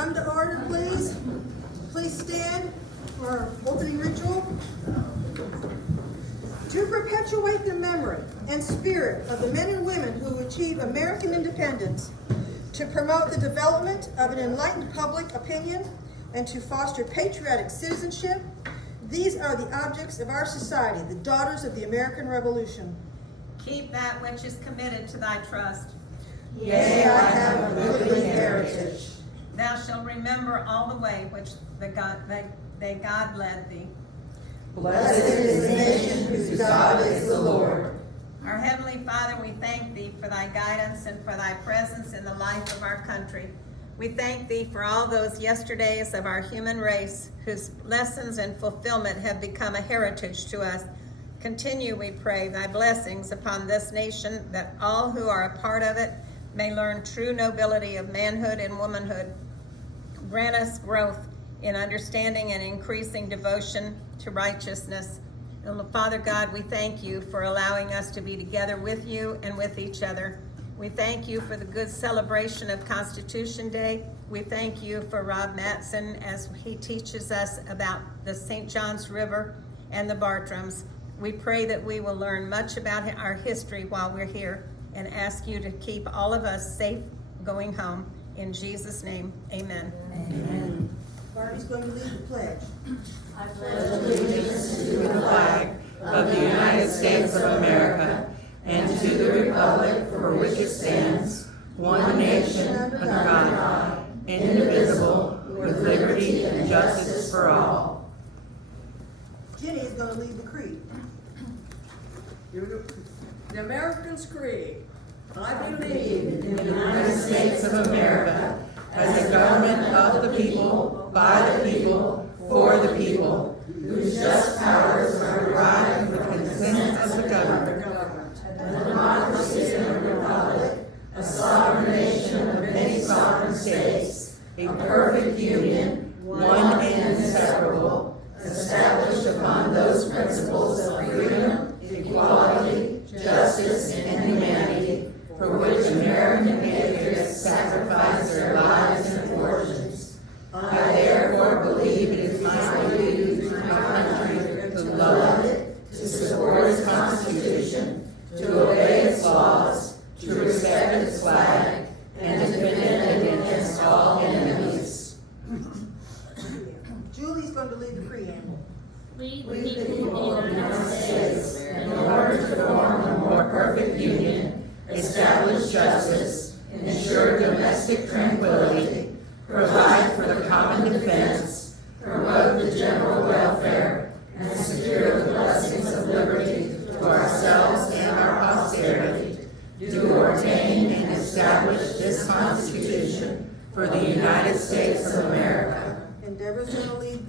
Come to order, please. Please stand for our opening ritual. To perpetuate the memory and spirit of the men and women who achieved American independence, to promote the development of an enlightened public opinion, and to foster patriotic citizenship, these are the objects of our society, the daughters of the American Revolution. Keep that which is committed to thy trust. Yea, I have a goodly heritage. Thou shalt remember all the way which God led thee. Blessed is the nation whose God is the Lord. Our Heavenly Father, we thank thee for thy guidance and for thy presence in the life of our country. We thank thee for all those yesterdays of our human race whose lessons and fulfillment have become a heritage to us. Continue, we pray, thy blessings upon this nation, that all who are a part of it may learn true nobility of manhood and womanhood. Grant us growth in understanding and increasing devotion to righteousness. And Father God, we thank you for allowing us to be together with you and with each other. We thank you for the good celebration of Constitution Day. We thank you for Rob Mattson as he teaches us about the St. John's River and the Bartrams. We pray that we will learn much about our history while we're here, and ask you to keep all of us safe going home. In Jesus' name, amen. Amen. Barbie's going to lead the pledge. I pledge allegiance to the flag of the United States of America and to the republic for which it stands, one nation, under God, indivisible, with liberty and justice for all. Jeanne is going to lead the creed. The American's Creed. I believe In the United States of America, as a government of the people, by the people, for the people, whose just powers are derived from the consent of the government, a democracy and a republic, a sovereign nation of many sovereign states, a perfect union, one and inseparable, established upon those principles of freedom, equality, justice, and humanity, for which American patriots sacrifice their lives and fortunes. I therefore believe it is my duty to my country to love it, to support its Constitution, to obey its laws, to respect its flag, and to defend it against all enemies. Julie's going to lead the preamble. We, the people of the United States, in order to form a more perfect union, establish justice, ensure domestic tranquility, provide for the common defense, promote the general welfare, and secure the blessings of liberty to ourselves and our posterity, do ordain and establish this Constitution for the United States of America. And Deborah's going to lead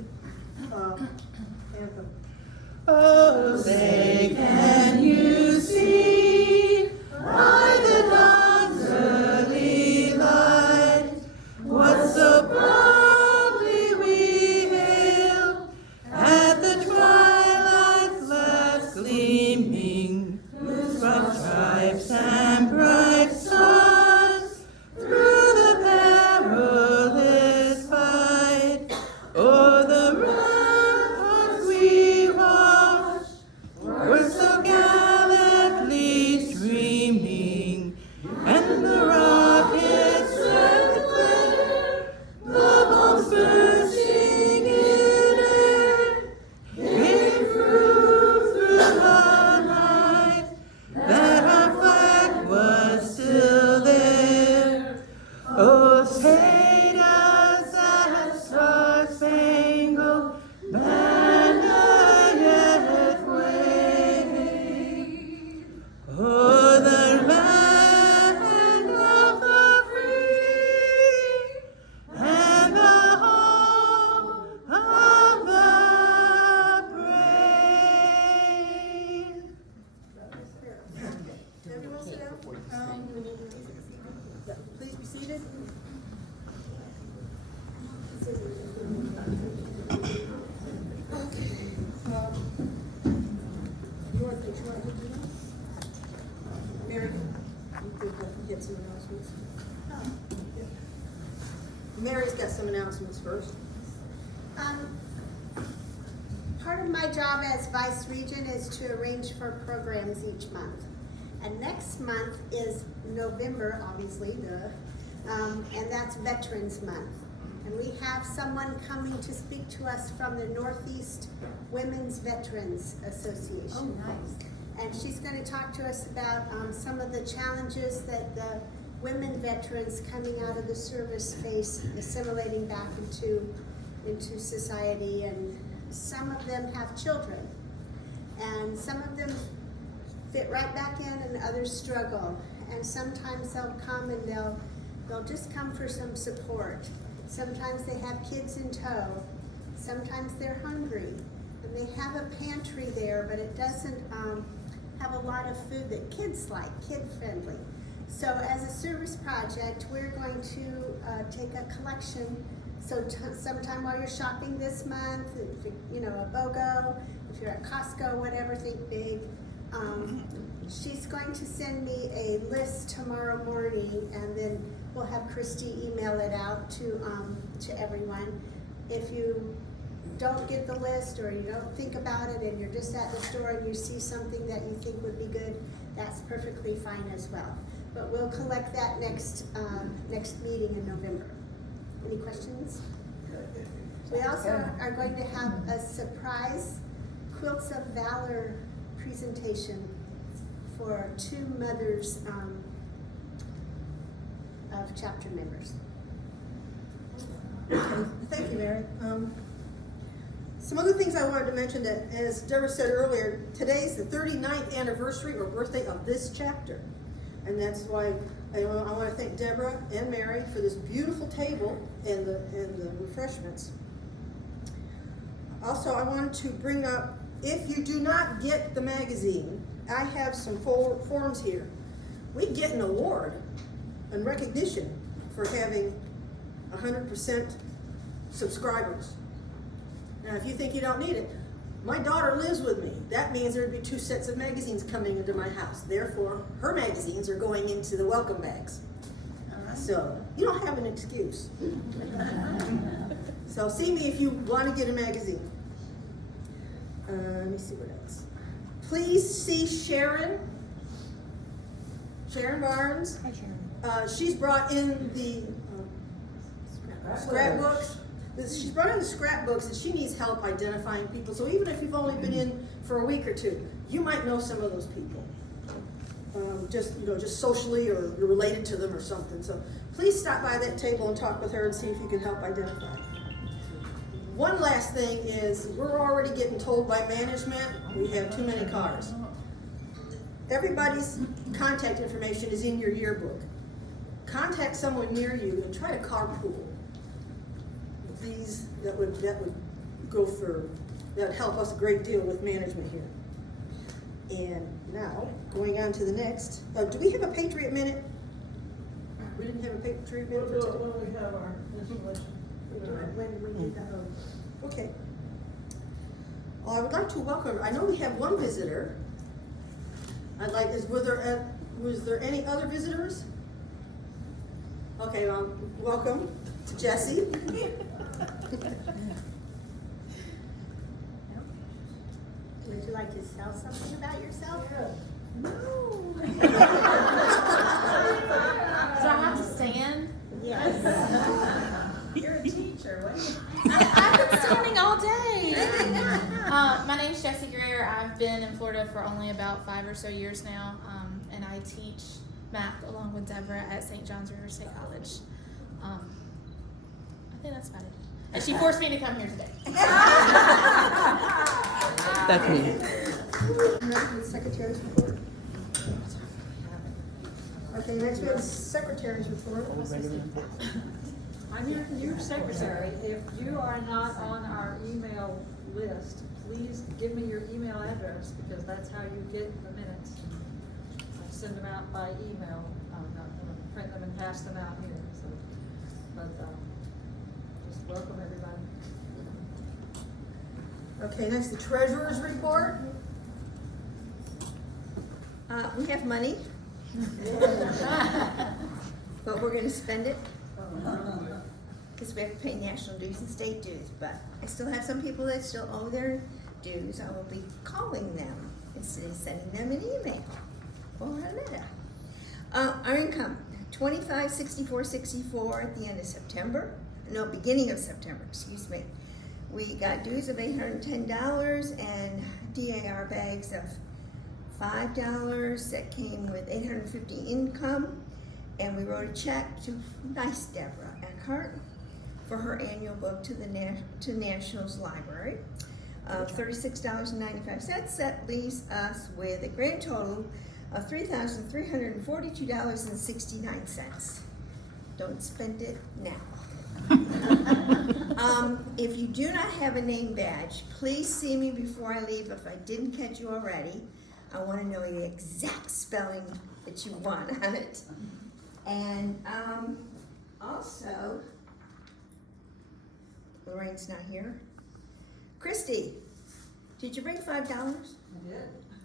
the anthem. Oh, say, can you see by the dawn's early light what so proudly we hailed at the twilight's last gleaming, whose broad stripes and bright stars through the perilous fight o'er the ramparts we watched were so gallantly streaming, and the rockets red glare, the bombs bursting in air, gave proof through the night that our flag was still there. Oh, say does that star-spangled banner yet wave o'er the land of the free and the home of the brave? Everyone sit down. Please be seated. You want to do that? Mary, you could get some announcements. Mary's got some announcements first. Part of my job as vice regent is to arrange for programs each month. And next month is November, obviously, and that's Veterans Month. And we have someone coming to speak to us from the Northeast Women's Veterans Association. Oh, nice. And she's going to talk to us about some of the challenges that the women veterans coming out of the service face, assimilating back into society, and some of them have children. And some of them fit right back in and others struggle. And sometimes they'll come and they'll just come for some support. Sometimes they have kids in tow. Sometimes they're hungry. And they have a pantry there, but it doesn't have a lot of food that kids like, kid-friendly. So as a service project, we're going to take a collection. So sometime while you're shopping this month, if you know, a BOGO, if you're at Costco, whatever, think big. She's going to send me a list tomorrow morning, and then we'll have Christy email it out to everyone. If you don't get the list or you don't think about it and you're just at the store and you see something that you think would be good, that's perfectly fine as well. But we'll collect that next meeting in November. Any questions? We also are going to have a surprise Quilts of Valor presentation for 2 mothers of chapter members. Thank you, Mary. Some other things I wanted to mention that, as Deborah said earlier, today's the 39th anniversary or birthday of this chapter. And that's why I want to thank Deborah and Mary for this beautiful table and the refreshments. Also, I wanted to bring up, if you do not get the magazine, I have some forms here. We get an award and recognition for having 100% subscribers. Now, if you think you don't need it, my daughter lives with me. That means there'd be 2 sets of magazines coming into my house. Therefore, her magazines are going into the welcome bags. So, you don't have an excuse. So, see me if you want to get a magazine. Let me see what else. Please see Sharon Barnes. Hi, Sharon. She's brought in the scrapbooks. She's brought in the scrapbooks, and she needs help identifying people. So even if you've only been in for a week or 2, you might know some of those people. Just socially, or you're related to them or something. So please stop by that table and talk with her and see if you can help identify. One last thing is, we're already getting told by management we have too many cars. Everybody's contact information is in your yearbook. Contact someone near you and try to carpool. That would help us a great deal with management here. And now, going on to the next, do we have a Patriot Minute? We didn't have a Patriot Minute for today. When we have our installation. When we do the oath. Okay. Well, I would like to welcome, I know we have one visitor. Was there any other visitors? Okay, welcome to Jessie. Would you like to tell something about yourself? Do I have to stand? Yes. You're a teacher, what? I've been standing all day. My name's Jessie Greer. I've been in Florida for only about 5 or so years now, and I teach math along with Deborah at St. John's River State College. I think that's about it. And she forced me to come here today. That's me. The Secretary's report. Okay, next we have the Secretary's report. I'm your secretary. If you are not on our email list, please give me your email address, because that's how you get the minutes. I send them out by email. I'm not going to print them and pass them out here. So, but just welcome everybody. Okay, next the Treasurer's report. We have money. But we're gonna spend it. because we have to pay national dues and state dues, but I still have some people that still owe their dues. I will be calling them instead of sending them an email or a letter. Our income, $25.64.64 at the end of September. No, beginning of September, excuse me. We got dues of $810 and DAR bags of $5 that came with $850 income. And we wrote a check to nice Deborah Eckhart for her annual book to the Nationals Library of $36.95. That leaves us with a grand total of $3,342.69. Don't spend it now. If you do not have a name badge, please see me before I leave. If I didn't catch you already, I want to know the exact spelling that you want on it. And also, Lorraine's not here. Christy, did you bring $5? I did.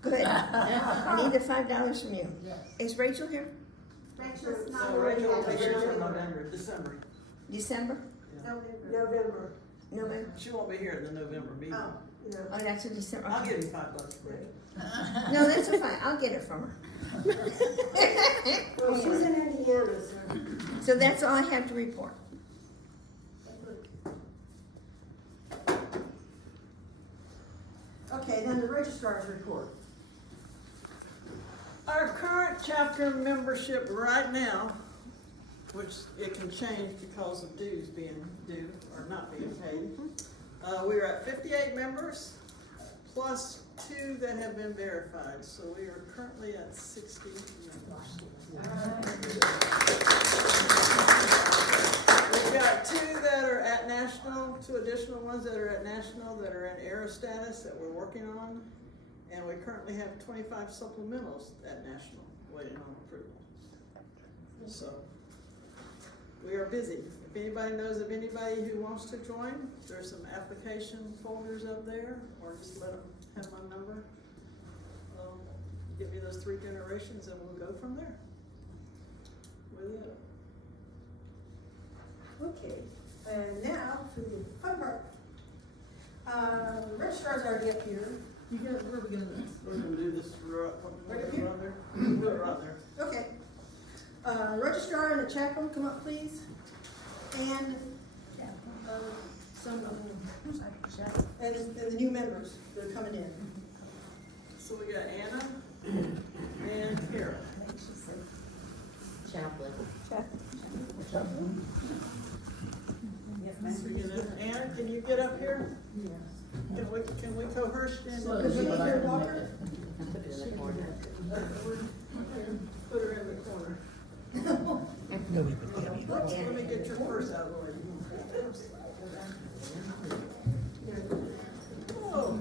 Good. I need the $5 from you. Yes. Is Rachel here? Rachel's So not. Rachel will be here till November, December. December? November. November? She won't be here at the November meeting. Oh, no. Oh, that's in December. I'll Okay. give you $5 for it. No, that's fine. I'll get it from her. Well, she's in Indiana, so. So that's all I have to report. Okay, then the registrar's report. Our current chapter membership right now, which it can change because of dues being due or not being paid, we are at 58 members, plus 2 that have been verified, so we are currently at 60 members. We've got 2 that are at national, 2 additional ones that are at national that are in era status that we're working on. And we currently have 25 supplementals at national waiting on approval. So we are busy. If anybody knows of anybody who wants to join, there's some application folders up there, or just let them have my number. Give me those 3 generations and we'll go from there with it. Okay, and now for the fun part. The registrar's already up here. Where are we gonna? We're gonna do this right Right here? there. Do it right there. Okay. Registrar and the chaplain, come up, please. And, some, and the new members that are coming in. So we got Anna and Kara. Chaplain. So you know, Anna, can you get up here? Can we coerce you? Could we get your walker? Put it in the corner. Put her in the corner. Let me get your purse out of the way. Oh,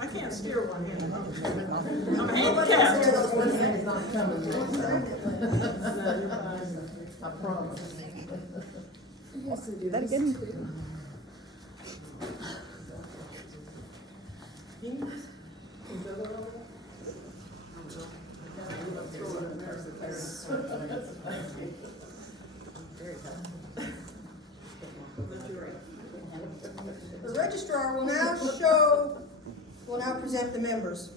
I can't steer one hand. I'm handicapped. I promise. That again? The registrar will now present the members.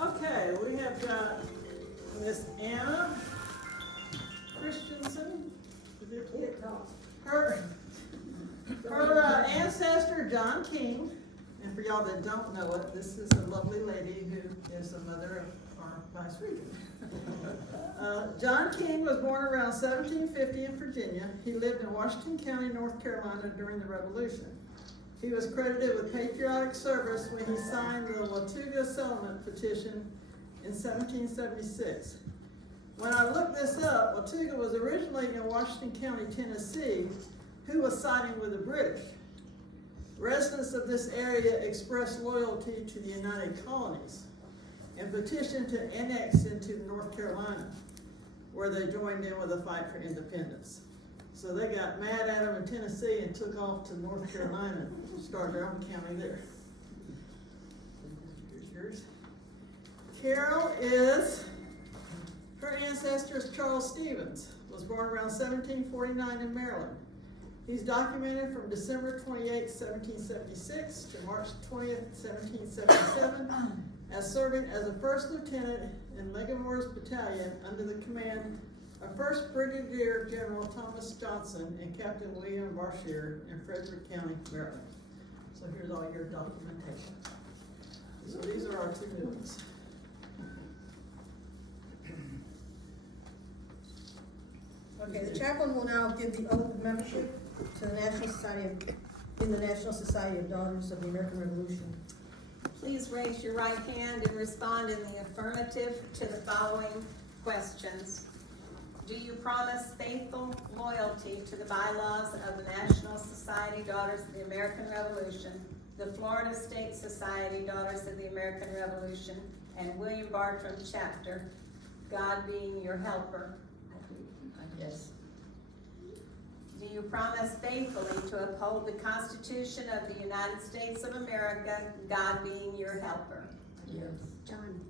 Okay, we have got Miss Anna Christensen. Her ancestor, John King, and for y'all that don't know it, this is a lovely lady who is the mother of our vice regent. John King was born around 1750 in Virginia. He lived in Washington County, North Carolina during the Revolution. He was credited with patriotic service when he signed the Watauga Settlement Petition in 1776. When I looked this up, Watauga was originally in Washington County, Tennessee, who was siding with the British. Residents of this area expressed loyalty to the United Colonies and petitioned to annex into North Carolina, where they joined in with a fight for independence. So they got mad at them in Tennessee and took off to North Carolina and started their own county there. Here's yours. Carol is, her ancestor is Charles Stevens, was born around 1749 in Maryland. He's documented from December 28, 1776 to March 20th, 1777, as serving as a first lieutenant in Livermore's battalion under the command of First Brigadier General Thomas Johnson and Captain William Bartram in Frederick County, Maryland. So here's all your documentation. So these are our two new ones. Okay, the chaplain will now give the oath of membership to the National Society in the National Society of Daughters of the American Revolution. Please raise your right hand and respond in the affirmative to the following questions. Do you promise faithful loyalty to the bylaws of the National Society Daughters of the American Revolution, the Florida State Society Daughters of the American Revolution, and William Bartram Chapter, God being your helper? Yes. Do you promise faithfully to uphold the Constitution of the United States of America, God being your helper? Yes. John,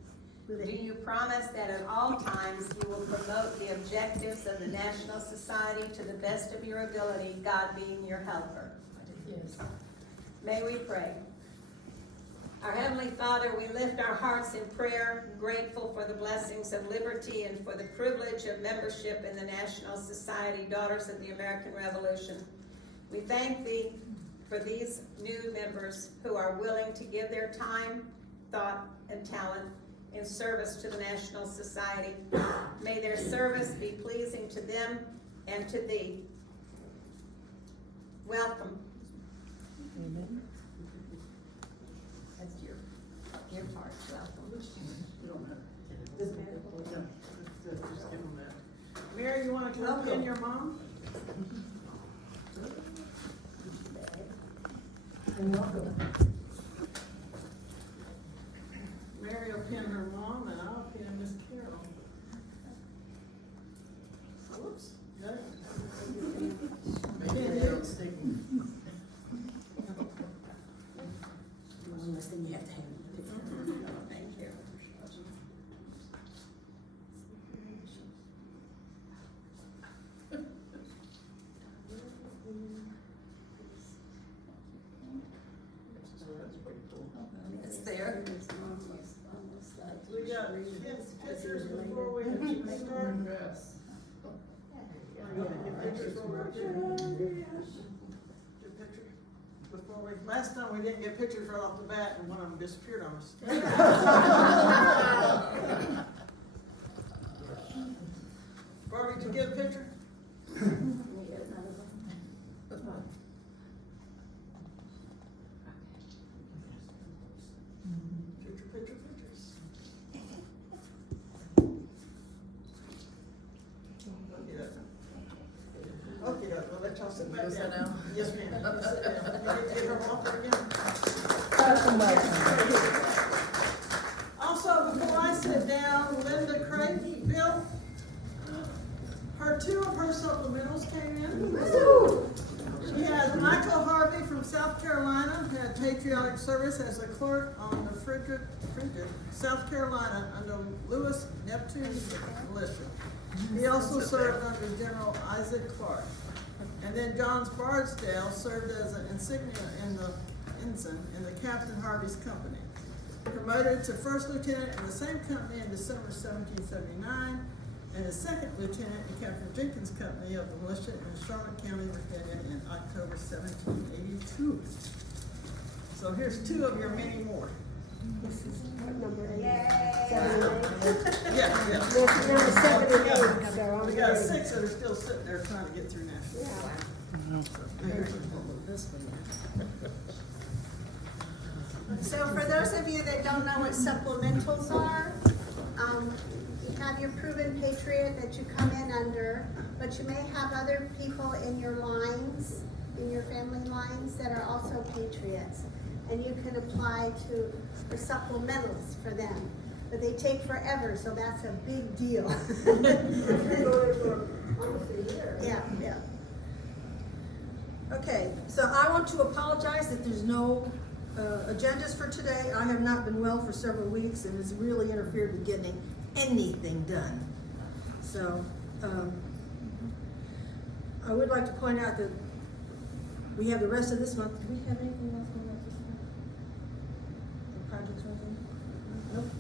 Do move it. you promise that at all times you will promote the objectives of the National Society to the best of your ability, God being your helper? Yes. May we pray. Our Heavenly Father, we lift our hearts in prayer, grateful for the blessings of liberty and for the privilege of membership in the National Society Daughters of the American Revolution. We thank Thee for these new members who are willing to give their time, thought, and talent in service to the National Society. May their service be pleasing to them and to Thee. Welcome. Amen. That's your part, welcome. You don't have to. No, just give them that. Mary, you wanna come pin your mom? And welcome. Mary will pin her mom and I'll pin Miss Carol. Whoops. Got it? Pin you. Thank you. It's there. We got pictures before we start. Pictures before we, last time we didn't get pictures right off the bat and one of them disappeared on us. Barbie, did you get a picture? Pictures. Okay, well, let y'all sit back Go sit down. down? Yes, ma'am. You sit down. You need to give her walker again. Also, before I sit down, Linda Craig, Bill, two of her supplementals came in. She has Michael Harvey from South Carolina, who had patriotic service as a clerk on the Frigid, South Carolina, under Lewis Neptune's militia. He also served under General Isaac Clark. And then John Bardsdale served as an insignia in the ensign in the Captain Harvey's company. Promoted to first lieutenant in the same company in December 1779, and as second lieutenant in Captain Jenkins' company of the militia in Charlotte County, Virginia in October 1782. So here's two of your many more. This is what number is it? Yeah. This is number 78, so I'm We got ready. 6 that are still sitting there trying to get through now. So for those of you that don't know what supplementals are, you have your proven patriot that you come in under, but you may have other people in your lines, in your family lines, that are also patriots. And you can apply for supplementals for them. But they take forever, so that's a big deal. Yeah. Okay, so I want to apologize that there's no agendas for today. I have not been well for several weeks and it's really interfered with getting anything done. So, I would like to point out that We have the rest of this month. Do we have anything else going on this month? The projects or anything? Nope.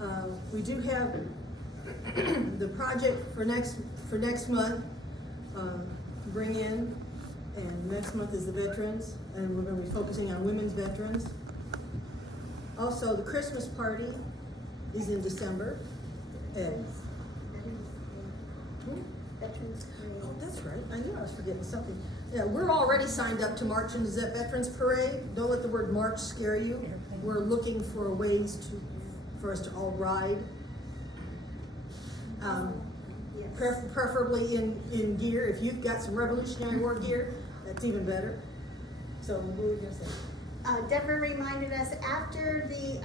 Okay. We do have the project for next month, bring in, and next month is the veterans, and we're gonna be focusing on women's veterans. Also, the Christmas party is in December. And Veterans Parade. oh, that's right. I knew I was forgetting something. Yeah, we're already signed up to march in the Veterans Parade. Don't let the word march scare you. We're looking for ways for us to all ride. Yes. Preferably in gear. If you've got some Revolutionary War gear, that's even better. So what were we gonna say? Deborah reminded us after the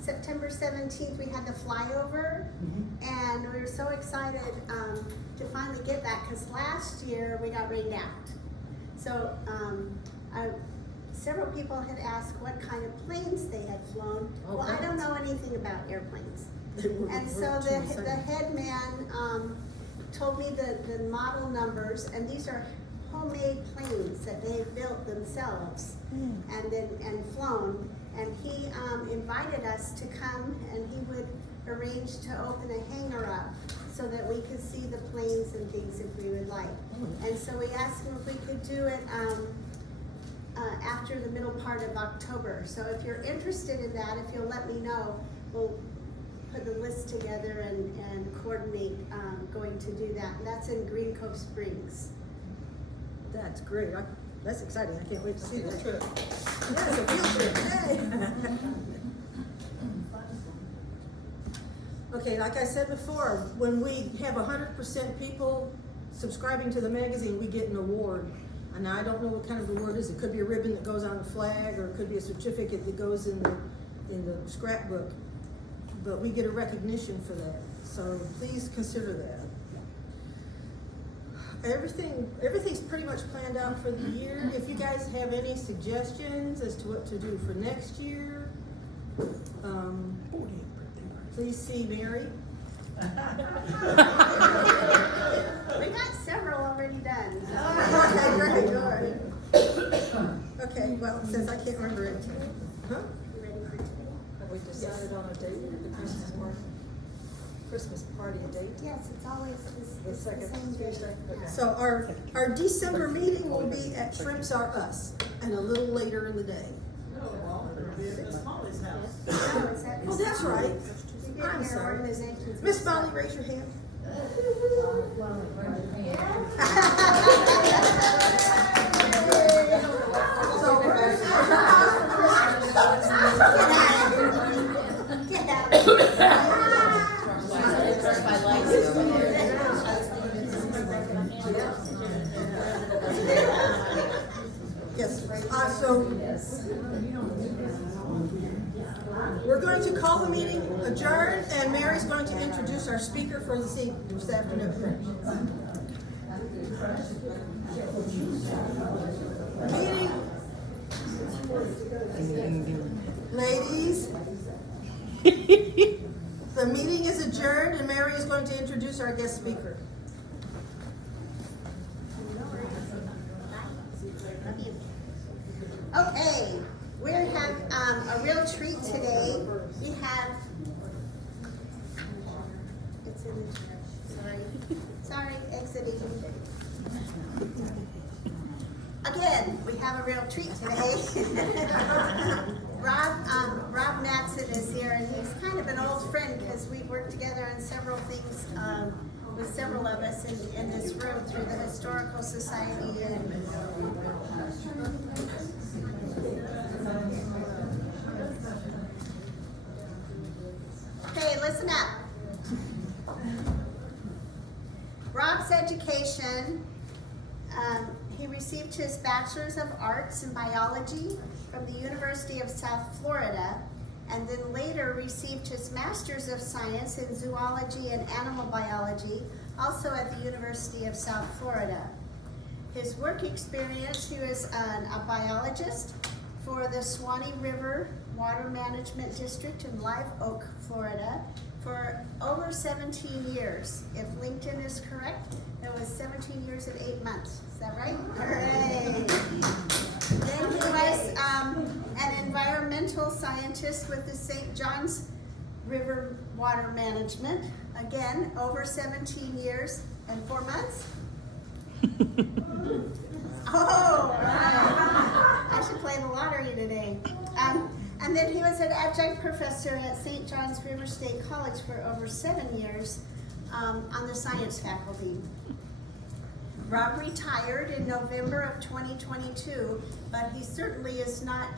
September 17th, we had the flyover, and we were so excited to finally get that because last year we got rained out. So several people had asked what kind of planes they had flown. Oh, well, I don't know anything about airplanes. And so the head man told me the model numbers, and these are homemade planes that they built themselves and flown. And he invited us to come, and he would arrange to open a hangar up so that we could see the planes and things if we would like. And so we asked him if we could do it after the middle part of October. So if you're interested in that, if you'll let me know, we'll put the list together and coordinate going to do that. And that's in Green Cove Springs. That's great. That's exciting. I can't wait to see that. Yeah, it's a field trip. Yay. Okay, like I said before, when we have 100% people subscribing to the magazine, we get an award. And I don't know what kind of award it is. It could be a ribbon that goes on the flag, or it could be a certificate that goes in the scrapbook. But we get a recognition for that. So please consider that. Everything's pretty much planned out for the year. If you guys have any suggestions as to what to do for next year, please see Mary. We got several already done. Okay, great, all right. Okay, well, since I can't remember it. Huh? You ready for today? Have we decided on a date for the Christmas party? Christmas party date? Yes, it's always The the second same day. Tuesday? Okay. So our December meeting will be at Shrimps Are Us, and a little later in the day. Oh, well, it'll be at Miss Molly's house. No, it's at. Oh, that's right. You get I'm their sorry. organizations. Miss Molly, raise your hand. Get out of here. Yes, so we're going to call the meeting adjourned, and Mary's going to introduce our speaker for this afternoon. Ladies, the meeting is adjourned, and Mary is going to introduce our guest speaker. Okay, we have a real treat today. We have, it's in the, sorry, exiting. Again, we have a real treat today. Rob Mattson is here, and he's kind of an old friend because we've worked together on several things with several of us in this room through the Historical Society and okay, listen up. Rob's education, he received his Bachelor's of Arts in Biology from the University of South Florida, and then later received his Master's of Science in Zoology and Animal Biology, also at the University of South Florida. His work experience, he was a biologist for the Swanee River Water Management District in Live Oak, Florida, for over 17 years. If LinkedIn is correct, it was 17 years and 8 months. Is that right? Hooray! Then he was an environmental scientist with the St. John's River Water Management. Again, over 17 years and 4 months. Oh, wow. I should play the lottery today. And then he was an adjunct professor at St. John's River State College for over 7 years on the science faculty. Rob retired in November of 2022, but he certainly is not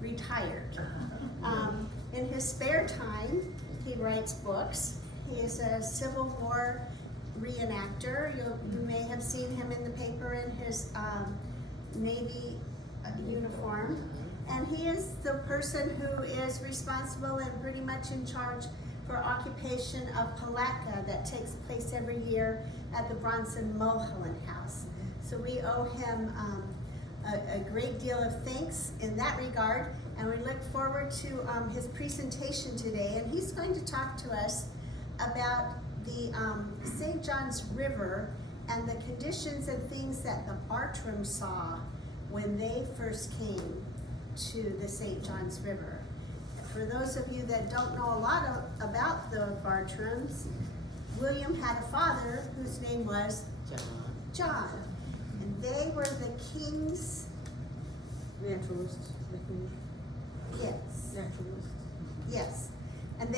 retired. In his spare time, he writes books. He is a Civil War reenactor. You may have seen him in the paper in his Navy uniform. And he is the person who is responsible and pretty much in charge for occupation of Palatka that takes place every year at the Bronson Mulholland House. So we owe him a great deal of thanks in that regard, and we look forward to his presentation today. And he's going to talk to us about the St. John's River and the conditions and things that the Bartrams saw when they first came to the St. John's River. For those of you that don't know a lot about the Bartrams, William had a father whose name was John. And they were the king's Naturalists. Yes. Naturalists. Yes. And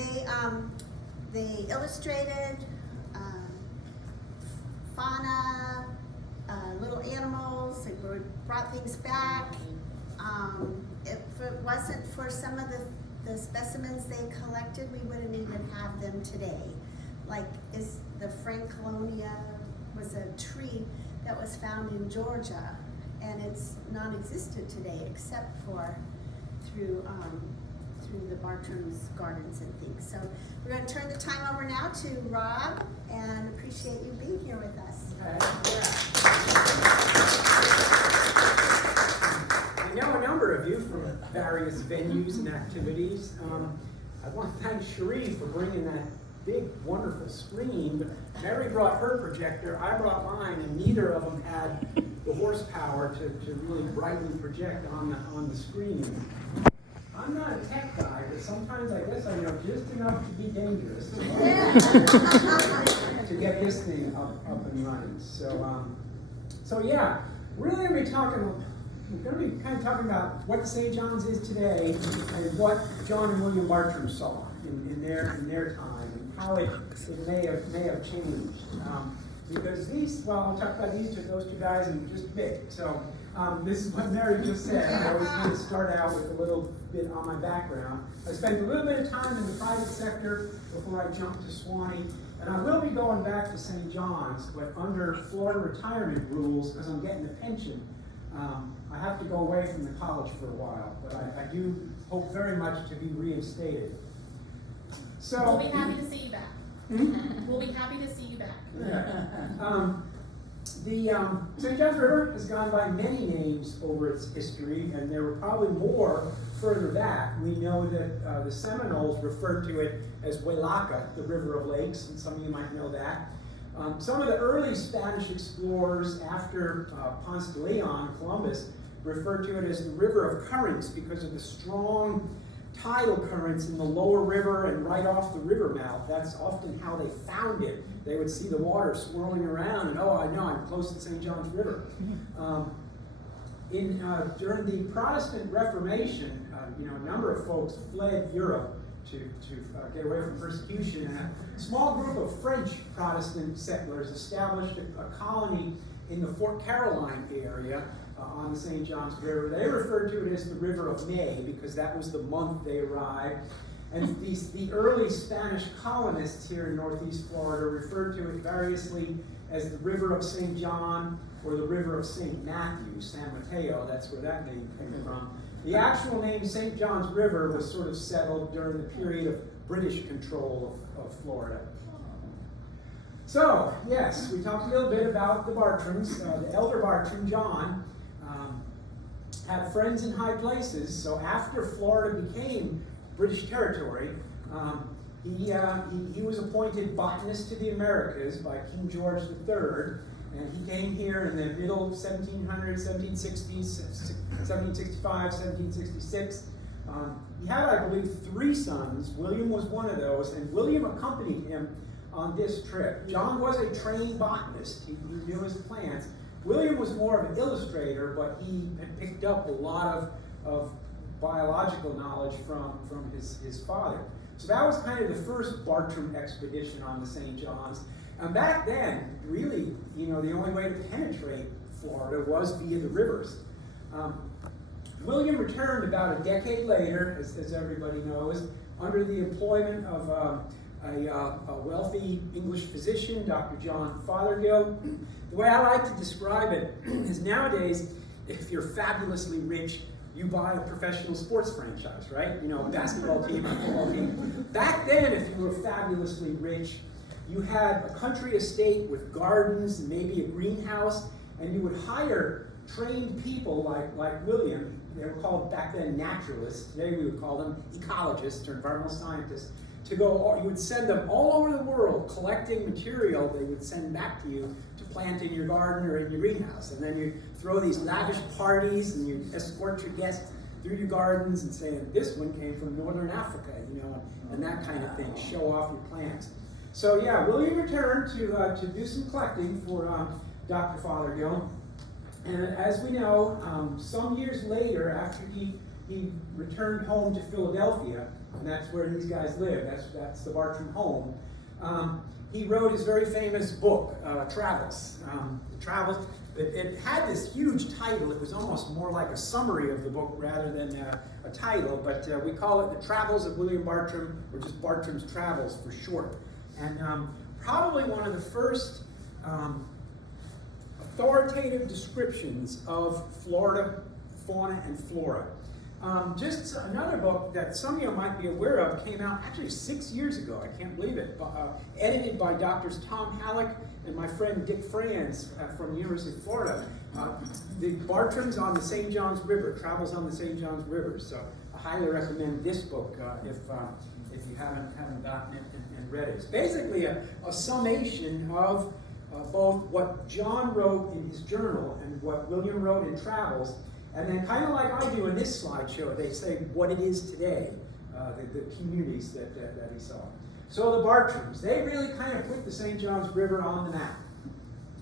they illustrated fauna, little animals. They brought things back. If it wasn't for some of the specimens they collected, we wouldn't even have them today. Like the Franklonia was a tree that was found in Georgia, and it's non-existent today except for through the Bartram's gardens and things. So we're going to turn the time over now to Rob, and appreciate you being here with us. I know a number of you from various venues and activities. I want to thank Cherie for bringing that big, wonderful screen. But Mary brought her projector, I brought mine, and neither of them had the horsepower to really brightly project on the screen. I'm not a tech guy, but sometimes I guess I know just enough to be dangerous to get this thing up and running. So yeah, we're really going to be kind of talking about what St. John's is today and what John and William Bartram saw in their time and how it may have changed. Because I'll talk about those two guys in just a bit. So this is what Mary just said. I always kind of start out with a little bit on my background. I spent a little bit of time in the private sector before I jumped to Swanee. And I will be going back to St. John's, but under Florida retirement rules, because I'm getting a pension, I have to go away from the college for a while, but I do hope very much to be reinstated. So We'll be happy to see you back. We'll be happy to see you back. Yeah. The St. John's River has gone by many names over its history, and there were probably more further back. We know that the Seminoles referred to it as Huelaca, the River of Lakes, and some of you might know that. Some of the early Spanish explorers after Ponce de Leon, Columbus, referred to it as the River of Currents because of the strong tidal currents in the lower river and right off the river mouth. That's often how they found it. They would see the water swirling around and, oh, I know, I'm close to St. John's River. During the Protestant Reformation, a number of folks fled Europe to get away from persecution. And a small group of French Protestant settlers established a colony in the Fort Caroline area on the St. John's River. They referred to it as the River of May because that was the month they arrived. And the early Spanish colonists here in Northeast Florida referred to it variously as the River of St. John or the River of St. Matthew, San Mateo. That's where that name came from. The actual name St. John's River was sort of settled during the period of British control of Florida. So, yes, we talked a little bit about the Bartrams. The elder Bartram, John, had friends in high places. So after Florida became British territory, He was appointed botanist to the Americas by King George III, and he came here in the middle 1700s, 1760s, 1765, 1766. He had, I believe, 3 sons. William was one of those, and William accompanied him on this trip. John was a trained botanist. He knew his plants. William was more of an illustrator, but he had picked up a lot of biological knowledge from his father. So that was kind of the first Bartram expedition on the St. John's. And back then, really, the only way to penetrate Florida was via the rivers. William returned about a decade later, as everybody knows, under the employment of a wealthy English physician, Dr. John Fothergill. The way I like to describe it is nowadays, if you're fabulously rich, you buy a professional sports franchise, right? A basketball team, a football team. Back then, if you were fabulously rich, you had a country estate with gardens and maybe a greenhouse, and you would hire trained people like William. They were called back then naturalists. Today we would call them ecologists or environmental scientists. You would send them all over the world collecting material they would send back to you to plant in your garden or in your greenhouse. And then you throw these lavish parties and you escort your guests through your gardens and say, this one came from Northern Africa, and that kind of thing. Show off your plants. So yeah, William returned to do some collecting for Dr. Fothergill. And as we know, some years later, after he returned home to Philadelphia, and that's where these guys live, that's the Bartram home, he wrote his very famous book, Travels. It had this huge title. It was almost more like a summary of the book rather than a title, but we call it The Travels of William Bartram, or just Bartram's Travels for short. And probably one of the first authoritative descriptions of Florida fauna and flora. Just another book that some of you might be aware of came out actually 6 years ago. I can't believe it. Edited by Drs. Tom Halleck and my friend Dick Franz from the University of Florida. The Bartrams on the St. John's River, Travels on the St. John's River. So I highly recommend this book if you haven't gotten it and read it. It's basically a summation of both what John wrote in his journal and what William wrote in Travels. And then kind of like I do in this slideshow, they say what it is today, the communities that he saw. So the Bartrams, they really kind of put the St. John's River on the map.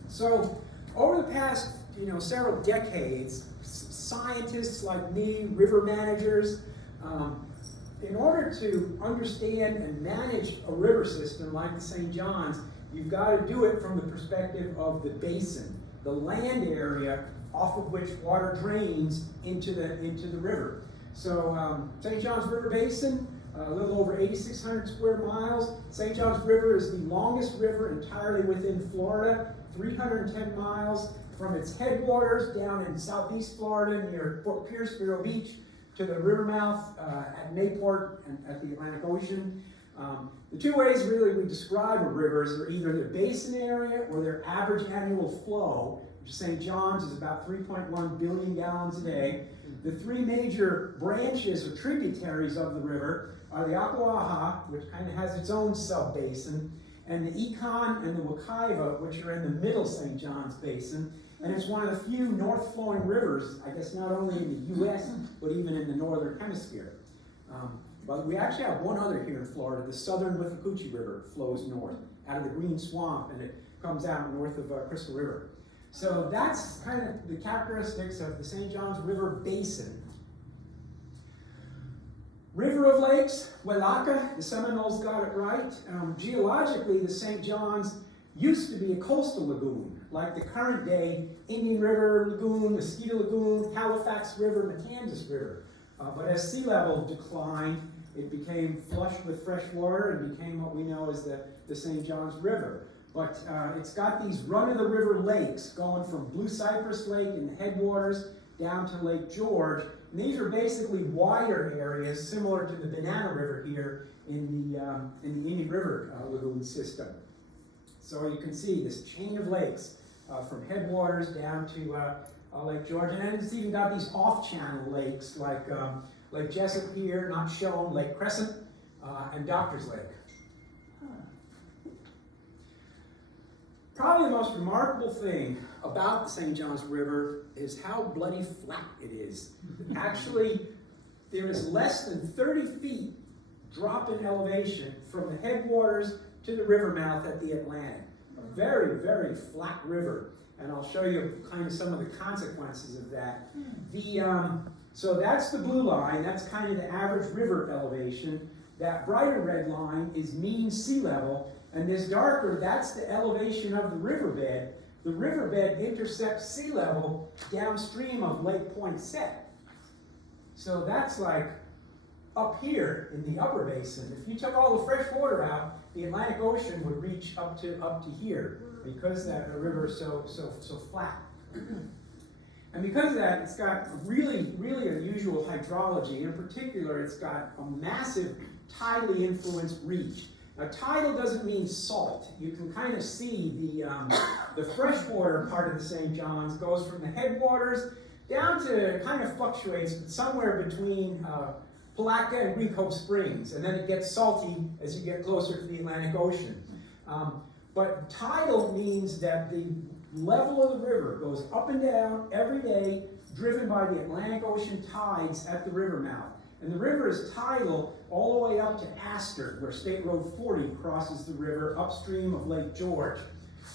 So over the past several decades, scientists like me, river managers, in order to understand and manage a river system like the St. John's, you've got to do it from the perspective of the basin, the land area off of which water drains into the river. So St. John's River Basin, a little over 8,600 square miles. St. John's River is the longest river entirely within Florida, 310 miles from its headwaters down in southeast Florida near Fort Pierce, Vero Beach, to the river mouth at Mayport and at the Atlantic Ocean. The two ways really we describe a river is they're either their basin area or their average annual flow, which St. John's is about 3.1 billion gallons a day. The three major branches or tributaries of the river are the Ocklawaha, which kind of has its own sub-basin, and the Econ and the Wekiva, which are in the middle St. John's Basin. And it's one of the few north-flowing rivers, I guess not only in the U.S., but even in the northern hemisphere. But we actually have one other here in Florida. The southern Withlacoochee River flows north out of the Green Swamp, and it comes out north of Crystal River. So that's kind of the characteristics of the St. John's River Basin. River of Lakes, Welaka, the Seminoles got it right. Geologically, the St. John's used to be a coastal lagoon, like the current day Indian River Lagoon, Mosquito Lagoon, Halifax River, Matanzas River. But as sea level declined, it became flushed with fresh water and became what we know as the St. John's River. But it's got these run-of-the-river lakes going from Blue Cypress Lake in the headwaters down to Lake George. And these are basically wider areas similar to the Banana River here in the Indian River lagoon system. So you can see this chain of lakes from headwaters down to Lake George. And then it's even got these off-channel lakes like Lake Jessup here, not shown, Lake Crescent, and Doctor's Lake. Probably the most remarkable thing about the St. Johns River is how bloody flat it is. Actually, there is less than 30 feet drop in elevation from the headwaters to the river mouth at the Atlantic. A very, very flat river. And I'll show you kind of some of the consequences of that. So that's the blue line. That's kind of the average river elevation. That brighter red line is mean sea level. And this darker, that's the elevation of the riverbed. The riverbed intercepts sea level downstream of Lake Poinsett. So that's like up here in the upper basin. If you took all the fresh water out, the Atlantic Ocean would reach up to here because that river is so flat. And because of that, it's got really, really unusual hydrology. In particular, it's got a massive tidally influenced reach. Now, tidal doesn't mean salt. You can kind of see the freshwater part of the St. Johns goes from the headwaters down to, kind of fluctuates somewhere between Palatka and Greek Hope Springs, and then it gets salty as you get closer to the Atlantic Ocean. But tidal means that the level of the river goes up and down every day, driven by the Atlantic Ocean tides at the river mouth. And the river is tidal all the way up to Astor, where State Road 40 crosses the river upstream of Lake George.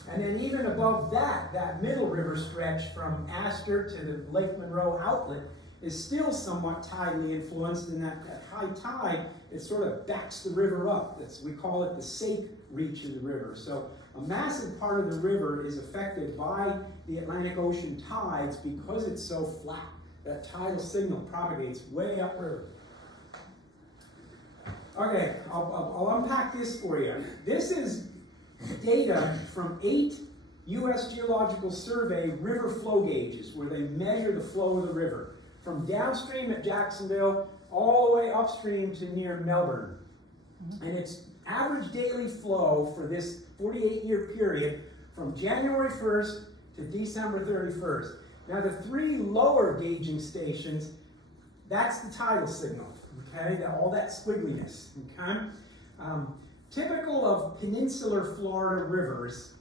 And then even above that, that middle river stretch from Astor to the Lake Monroe outlet is still somewhat tidally influenced, and that high tide, it sort of backs the river up. We call it the sake reach of the river. So a massive part of the river is affected by the Atlantic Ocean tides because it's so flat. That tidal signal propagates way upriver. Okay, I'll unpack this for you. This is data from 8 U.S. Geological Survey river flow gauges where they measure the flow of the river from downstream at Jacksonville all the way upstream to near Melbourne. And its average daily flow for this 48-year period from January 1st to December 31st. Now the 3 lower gauging stations, that's the tidal signal, okay? All that squiggliness, okay? Typical of peninsular Florida rivers,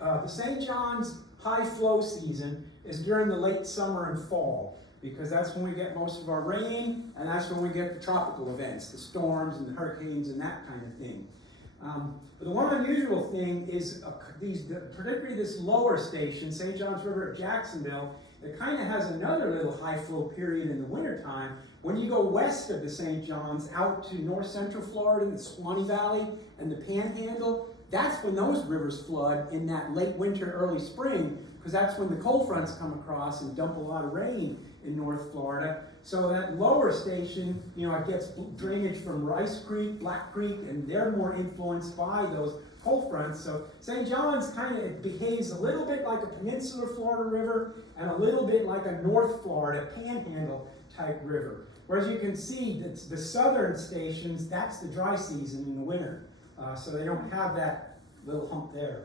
the St. John's high flow season is during the late summer and fall, because that's when we get most of our rain, and that's when we get the tropical events, the storms and the hurricanes and that kind of thing. But the one unusual thing is particularly this lower station, St. John's River at Jacksonville, it kind of has another little high flow period in the wintertime. When you go west of the St. John's out to north central Florida, the Swanee Valley and the Panhandle, that's when those rivers flood in that late winter, early spring, because that's when the cold fronts come across and dump a lot of rain in North Florida. So that lower station, it gets drainage from Rice Creek, Black Creek, and they're more influenced by those cold fronts. So St. John's kind of behaves a little bit like a peninsular Florida river and a little bit like a North Florida Panhandle type river. Whereas you can see that the southern stations, that's the dry season in the winter. So they don't have that little hump there.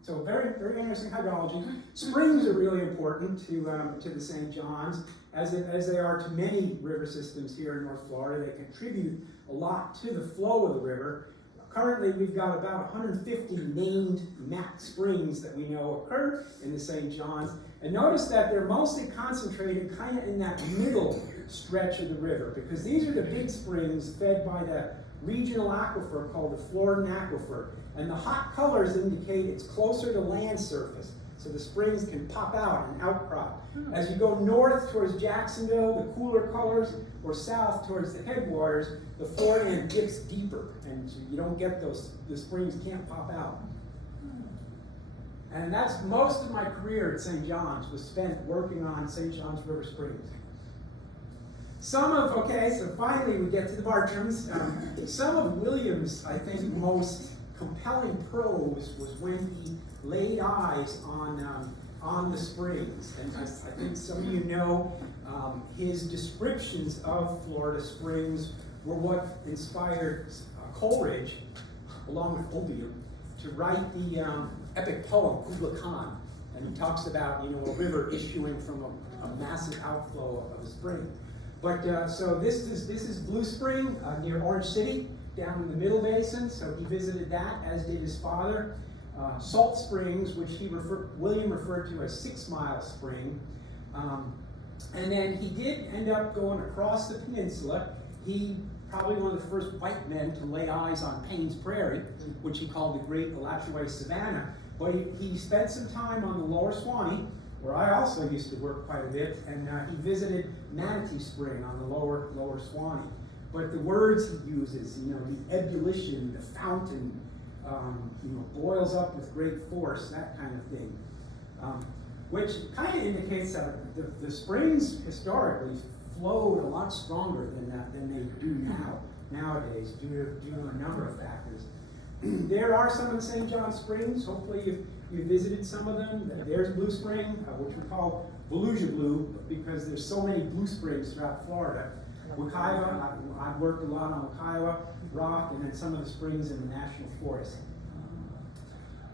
So very, very interesting hydrology. Springs are really important to the St. John's, as they are to many river systems here in North Florida. They contribute a lot to the flow of the river. Currently, we've got about 150 named mapped springs that we know occur in the St. John's. And notice that they're mostly concentrated kind of in that middle stretch of the river, because these are the big springs fed by the regional aquifer called the Floridan Aquifer. And the hot colors indicate it's closer to land surface, so the springs can pop out and outcrop. As you go north towards Jacksonville, the cooler colors, or south towards the headwaters, the Floridan dips deeper, and you don't get those, the springs can't pop out. And that's most of my career at St. John's was spent working on St. John's River Springs. So finally we get to the Bartrams. Some of William's, I think, most compelling prose was when he laid eyes on the springs. And I think some of you know his descriptions of Florida springs were what inspired Coleridge, along with Obium, to write the epic poem Kubla Khan. And he talks about, a river issuing from a massive outflow of a spring. But so this is Blue Spring near Orange City. down in the Middle Basin, so he visited that, as did his father. Salt Springs, which William referred to as 6 Mile Spring. And then he did end up going across the peninsula. He probably one of the first white men to lay eyes on Payne's Prairie, which he called the Great Alachua Savannah. But he spent some time on the Lower Swanee, where I also used to work quite a bit, and he visited Manatee Spring on the Lower Swanee. But the words he uses, the ebullition, the fountain, boils up with great force, that kind of thing. Which kind of indicates that the springs historically flowed a lot stronger than they do nowadays, due to a number of factors. There are some of the St. John Springs. Hopefully you visited some of them. There's Blue Spring, which we call Volusia Blue, because there's so many blue springs throughout Florida. Wekiwa, I've worked a lot on Wekiwa Rock, and then some of the springs in the National Forest.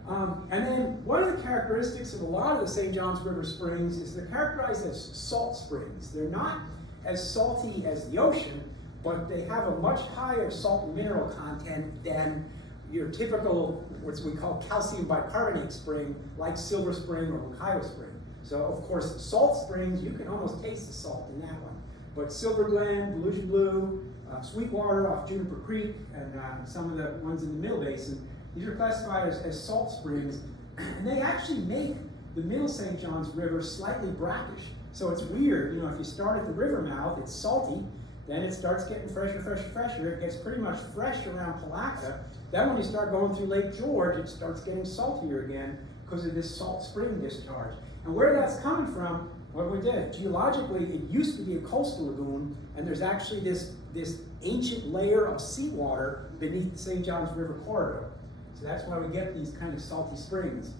And then one of the characteristics of a lot of the St. Johns River springs is they're characterized as salt springs. They're not as salty as the ocean, but they have a much higher salt and mineral content than your typical, what we call calcium bicarbonate spring, like Silver Spring or Wekiwa Spring. So of course, salt springs, you can almost taste the salt in that one. But Silver Glen, Volusia Blue, Sweetwater off Juniper Creek, and some of the ones in the Middle Basin, these are classified as salt springs, and they actually make the Middle St. Johns River slightly brackish. So it's weird, if you start at the river mouth, it's salty, then it starts getting fresher. It gets pretty much fresh around Palatka. Then when you start going through Lake George, it starts getting saltier again because of this salt spring discharge. And where that's coming from, what we did, geologically, it used to be a coastal lagoon, and there's actually this ancient layer of seawater beneath the St. Johns River corridor. So that's why we get these kind of salty springs.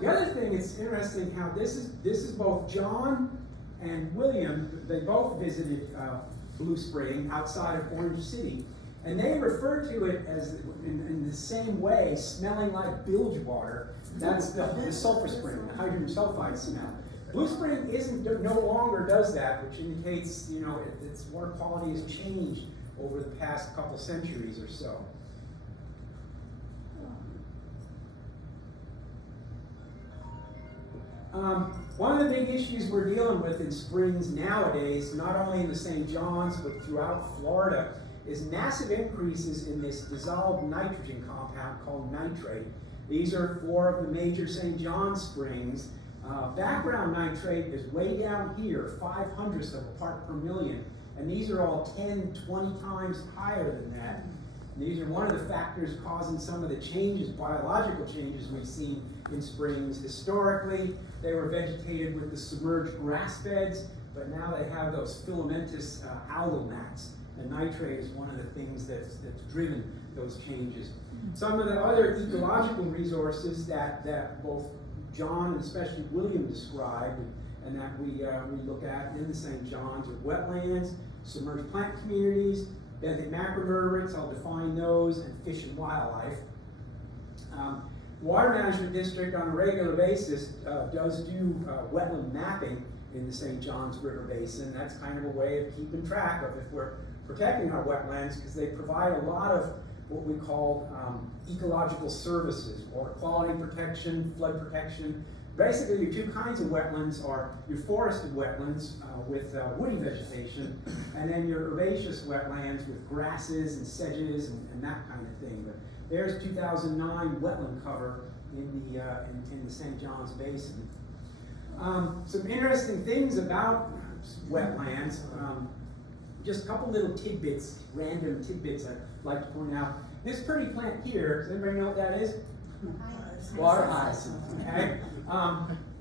The other thing, it's interesting how this is both John and William. They both visited Blue Spring outside of Orange City, and they refer to it as, in the same way, smelling like bilge water. That's the sulfur spring, the hydrogen sulfide smell. Blue Spring no longer does that, which indicates its water quality has changed over the past couple centuries or so. One of the big issues we're dealing with in springs nowadays, not only in the St. Johns but throughout Florida, is massive increases in this dissolved nitrogen compound called nitrate. These are 4 of the major St. John springs. Background nitrate is way down here, 0.05 of a part per million, and these are all 10, 20 times higher than that. And these are one of the factors causing some of the changes, biological changes we've seen in springs. Historically, they were vegetated with the submerged grass beds, but now they have those filamentous algal mats. And nitrate is one of the things that's driven those changes. Some of the other ecological resources that both John and especially William described, and that we look at in the St. Johns, are wetlands, submerged plant communities, benthic macroinvertebrates, I'll define those, and fish and wildlife. Water Management District on a regular basis does do wetland mapping in the St. Johns River Basin. That's kind of a way of keeping track of if we're protecting our wetlands, because they provide a lot of what we call ecological services, water quality protection, flood protection. Basically, your 2 kinds of wetlands are your forested wetlands with woody vegetation, and then your herbaceous wetlands with grasses and sedges and that kind of thing. But there's 2009 wetland cover in the St. Johns Basin. Some interesting things about wetlands. Just a couple little tidbits, random tidbits I'd like to point out. This pretty plant here, does anybody know what that is? Water hyacinth, okay?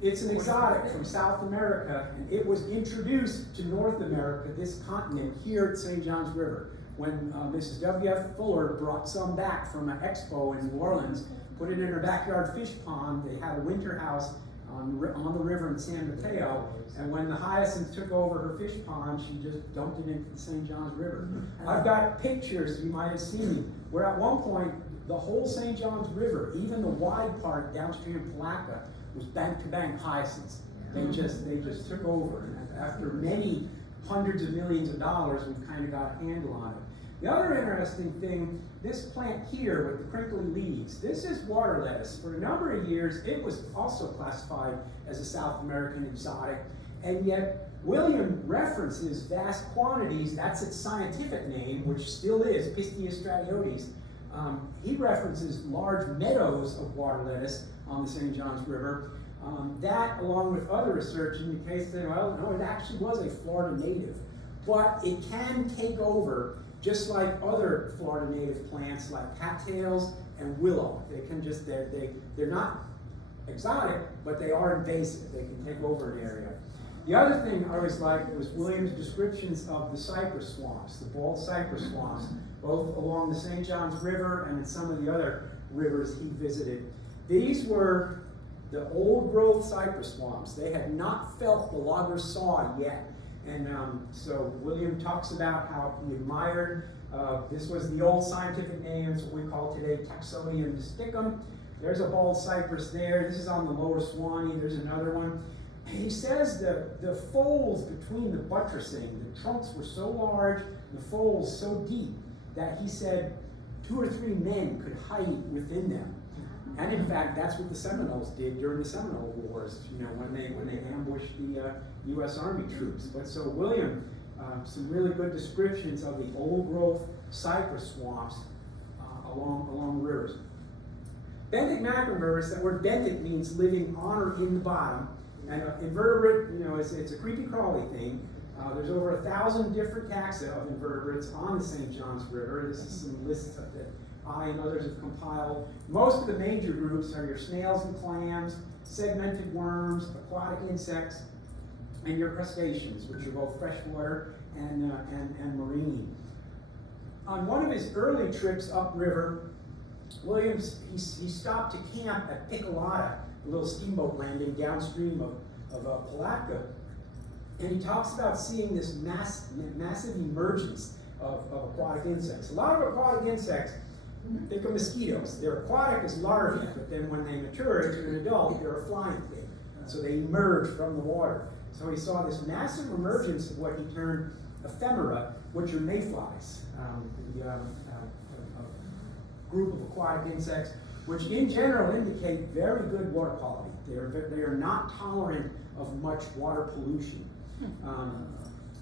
It's an exotic from South America, and it was introduced to North America, this continent, here at St. Johns River, when Mrs. W.F. Fuller brought some back from an expo in New Orleans, put it in her backyard fish pond. They had a winter house on the river in San Mateo, and when the hyacinth took over her fish pond, she just dumped it into the St. Johns River. I've got pictures, you might have seen, where at one point, the whole St. Johns River, even the wide part downstream of Palatka, was bank-to-bank hyacinths. They just took over, and after many hundreds of millions of dollars, we've kind of got a handle on it. The other interesting thing, this plant here with the crinkly leaves, this is water lettuce. For a number of years, it was also classified as a South American exotic, and yet William references vast quantities, that's its scientific name, which still is Pistia stratiotes. He references large meadows of water lettuce on the St. Johns River. That, along with other research, indicates that, well, no, it actually was a Florida native. But it can take over, just like other Florida native plants like cattails and willow. They can just, they're not exotic, but they are invasive. They can take over an area. The other thing I always liked was William's descriptions of the cypress swamps, the bald cypress swamps, both along the St. Johns River and in some of the other rivers he visited. These were the old growth cypress swamps. They had not felt the logger's saw yet. And so William talks about how he admired, this was the old scientific name, it's what we call today Taxodium mysticum. There's a bald cypress there. This is on the lower Swanee. There's another one. And he says the folds between the buttressing, the trunks were so large, the folds so deep, that he said 2 or 3 men could hide within them. And in fact, that's what the Seminoles did during the Seminole Wars, you know, when they ambushed the U.S. Army troops. But so William, some really good descriptions of the old growth cypress swamps along the rivers. Benthic macroinvertebrates, that word benthic means living on or in the bottom. And invertebrate, you know, it's a creepy crawly thing. There's over 1,000 different taxa of invertebrates on the St. Johns River. This is some lists that I and others have compiled. Most of the major groups are your snails and clams, segmented worms, aquatic insects, and your crustaceans, which are both freshwater and marine. On one of his early trips upriver, Williams, he stopped to camp at Piccolata, a little steamboat landing downstream of Palatka, and he talks about seeing this massive emergence of aquatic insects. A lot of aquatic insects, think of mosquitoes. They're aquatic as larvae, but then when they mature into an adult, they're a flying thing. So they emerge from the water. So he saw this massive emergence of what he termed ephemera, which are mayflies, a group of aquatic insects, which in general indicate very good water quality. They are not tolerant of much water pollution.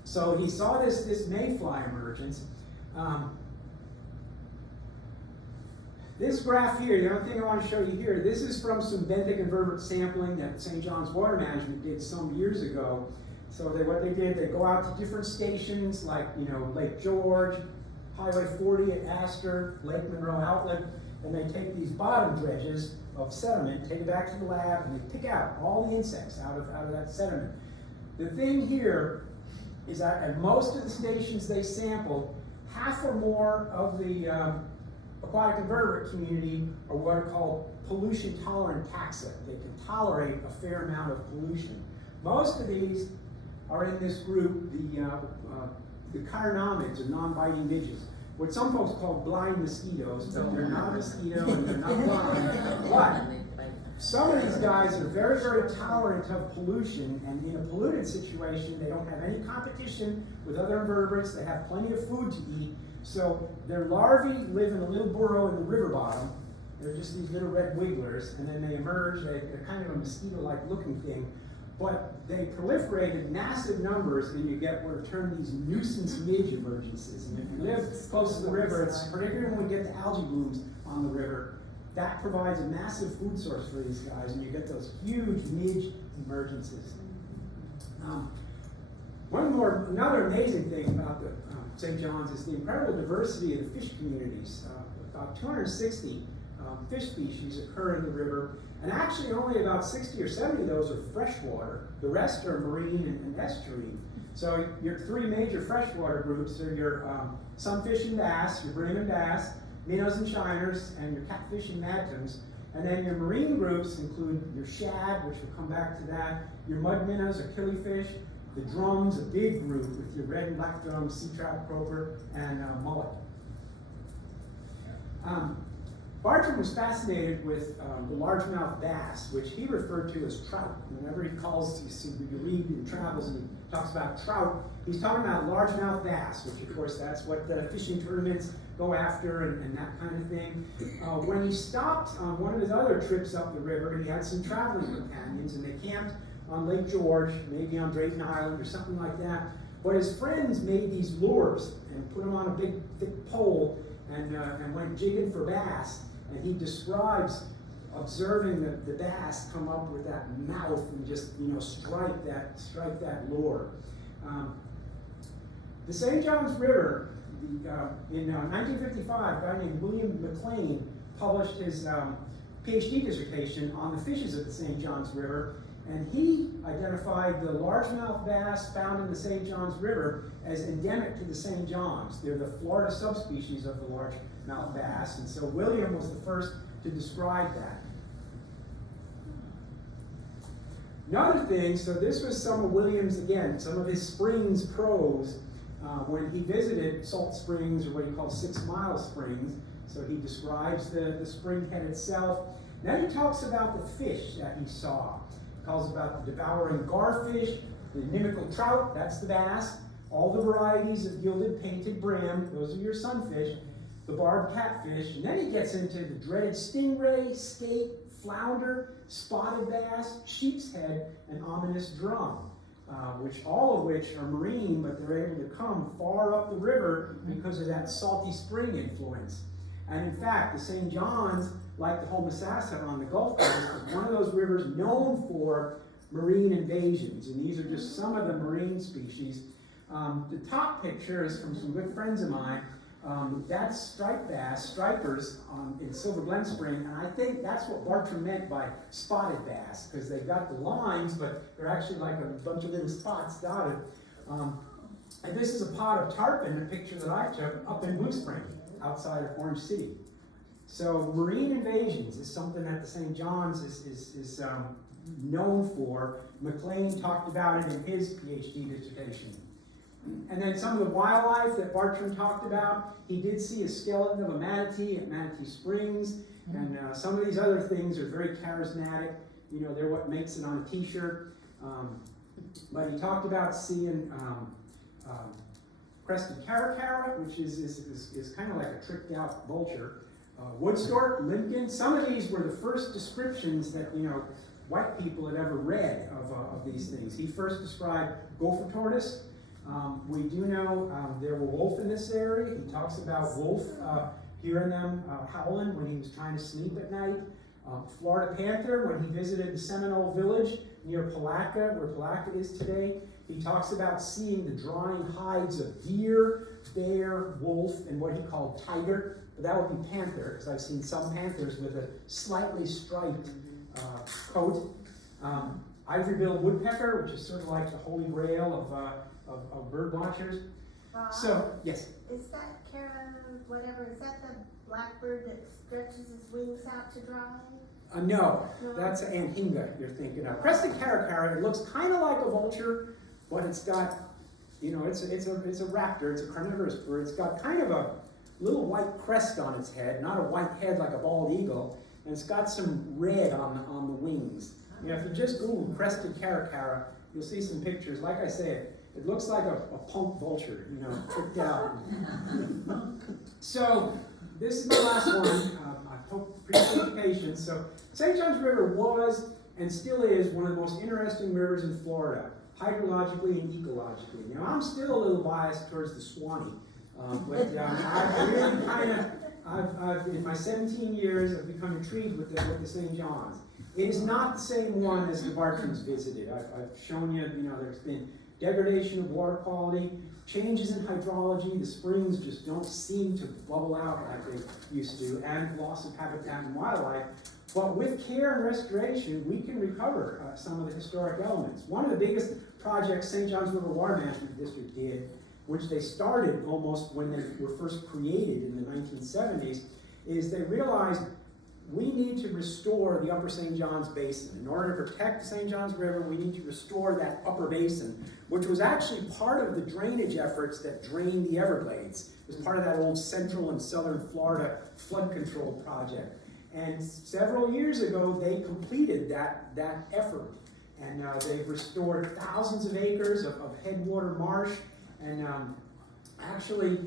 So he saw this mayfly emergence. This graph here, the other thing I want to show you here, this is from some benthic invertebrate sampling that St. John's Water Management did some years ago. So what they did, they go out to different stations like, you know, Lake George, Highway 40 at Astor, Lake Monroe Outlet, and they take these bottom dredges of sediment, take it back to the lab, and they pick out all the insects out of that sediment. The thing here is that at most of the stations they sampled, half or more of the aquatic invertebrate community are what are called pollution-tolerant taxa. They can tolerate a fair amount of pollution. Most of these are in this group, the chironomids, or non-biting midges, what some folks call blind mosquitoes, but they're not a mosquito and they're not blind. But some of these guys are very, very tolerant of pollution, and in a polluted situation, they don't have any competition with other invertebrates. They have plenty of food to eat. So their larvae live in a little burrow in the river bottom. They're just these little red wigglers, and then they emerge. They're kind of a mosquito-like looking thing, but they proliferate in massive numbers, and you get what are termed these nuisance midge emergences. And if you live close to the river, it's particularly when we get the algae blooms on the river, that provides a massive food source for these guys, and you get those huge midge emergences. Another amazing thing about the St. John's is the incredible diversity of the fish communities. About 260 fish species occur in the river, and actually only about 60 or 70 of those are freshwater. The rest are marine and estuarine. So your 3 major freshwater groups are your sunfish and bass, your bream and bass, minnows and shiners, and your catfish and madtons. And then your marine groups include your shad, which we'll come back to that, your mud minnows or killifish, the drums, a big group with your red and black drums, sea trout, croaker, and mullet. Bartram was fascinated with the largemouth bass, which he referred to as trout. Whenever he calls, you read in travels, and he talks about trout, he's talking about largemouth bass, which of course that's what the fishing tournaments go after and that kind of thing. When he stopped on one of his other trips up the river, he had some traveling companions, and they camped on Lake George, maybe on Drayton Island or something like that. But his friends made these lures and put them on a big thick pole and went jigging for bass. And he describes observing the bass come up with that mouth and just strike that lure. The St. John's River, in 1955, a guy named William McLean published his PhD dissertation on the fishes of the St. John's River, and he identified the largemouth bass found in the St. John's River as endemic to the St. John's. They're the Florida subspecies of the largemouth bass, and so William was the first to describe that. Another thing, so this was some of William's, again, some of his Springs prose when he visited Salt Springs, or what he calls 6 Mile Springs. So he describes the spring head itself. Then he talks about the fish that he saw. He calls about the devouring garfish, the inimical trout, that's the bass, all the varieties of gilded painted brim, those are your sunfish, the barbed catfish, and then he gets into the dreaded stingray, skate, flounder, spotted bass, sheep's head, and ominous drum, all of which are marine, but they're able to come far up the river because of that salty spring influence. And in fact, the St. John's, like the Homosassa on the Gulf Coast, is one of those rivers known for marine invasions, and these are just some of the marine species. The top picture is from some good friends of mine. That's striped bass, stripers in Silver Glen Spring, and I think that's what Bartram meant by spotted bass, because they've got the lines, but they're actually like a bunch of little spots dotted. And this is a pot of tarpon, a picture that I took up in Blue Spring, outside of Orange City. So marine invasions is something that the St. John's is known for. McLean talked about it in his PhD dissertation. And then some of the wildlife that Bartram talked about, he did see a skeleton of a manatee at Manatee Springs, and some of these other things are very charismatic. They're what makes it on a t-shirt. But he talked about seeing crested caracara, which is kind of like a tricked out vulture. Wood stork, limpkin, some of these were the first descriptions that white people had ever read of these things. He first described gopher tortoise. We do know there were wolf in this area. He talks about wolf hearing them howling when he was trying to sleep at night. Florida panther, when he visited the Seminole village near Palatka, where Palatka is today, he talks about seeing the drying hides of deer, bear, wolf, and what he called tiger. But that would be panther, because I've seen some panthers with a slightly striped coat. Ivory-billed woodpecker, which is sort of like the holy grail of bird watchers. So, yes? Is that whatever, is that the blackbird that stretches his wings out to dry? No, that's an anhinga you're thinking of. Crested caracara, it looks kind of like a vulture, but it's got, it's a raptor, it's a carnivorous bird. It's got kind of a little white crest on its head, not a white head like a bald eagle, and it's got some red on the wings. If you just Google crested caracara, you'll see some pictures. Like I said, it looks like a punk vulture, tricked out. So, this is my last one. I appreciate your patience. So, St. John's River was and still is one of the most interesting rivers in Florida, hydrologically and ecologically. Now, I'm still a little biased towards the Swanee, but I really I've in my 17 years, I've become intrigued with the St. John's. It is not the same one as the Bartrams visited. I've shown you, there's been degradation of water quality, changes in hydrology, the springs just don't seem to bubble out like they used to, and loss of habitat and wildlife. But with care and restoration, we can recover some of the historic elements. One of the biggest projects St. John's River Water Management District did, which they started almost when they were first created in the 1970s, is they realized we need to restore the upper St. John's Basin. In order to protect the St. John's River, we need to restore that upper basin, which was actually part of the drainage efforts that drained the Everglades. It was part of that old central and southern Florida flood control project. And several years ago, they completed that effort. And they've restored thousands of acres of headwater marsh. And actually,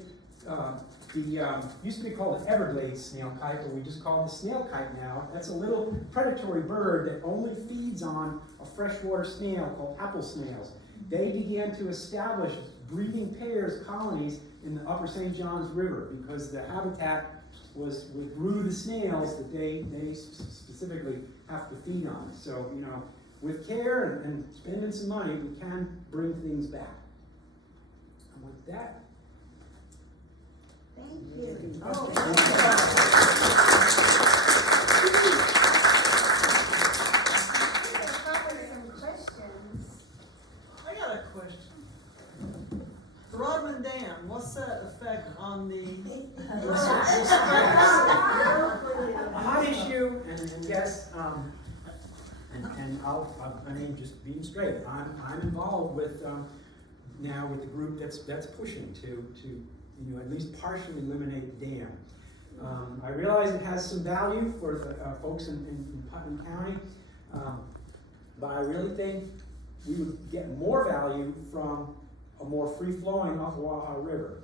used to be called the Everglades snail kite, but we just call it the snail kite now. That's a little predatory bird that only feeds on a freshwater snail called apple snails. They began to establish breeding pairs, colonies, in the upper St. Johns River because the habitat grew the snails that they specifically have to feed on. So, you know, with care and spending some money, we can bring things back. And with that, Thank you. Some questions. I got a question. The Rodman Dam, what's that effect on the? a hot issue, and yes, and I mean, just being straight, I'm involved with now with the group that's pushing to you know, at least partially eliminate the dam. I realize it has some value for the folks in Putnam County, but I really think we would get more value from a more free-flowing Ocklawaha River.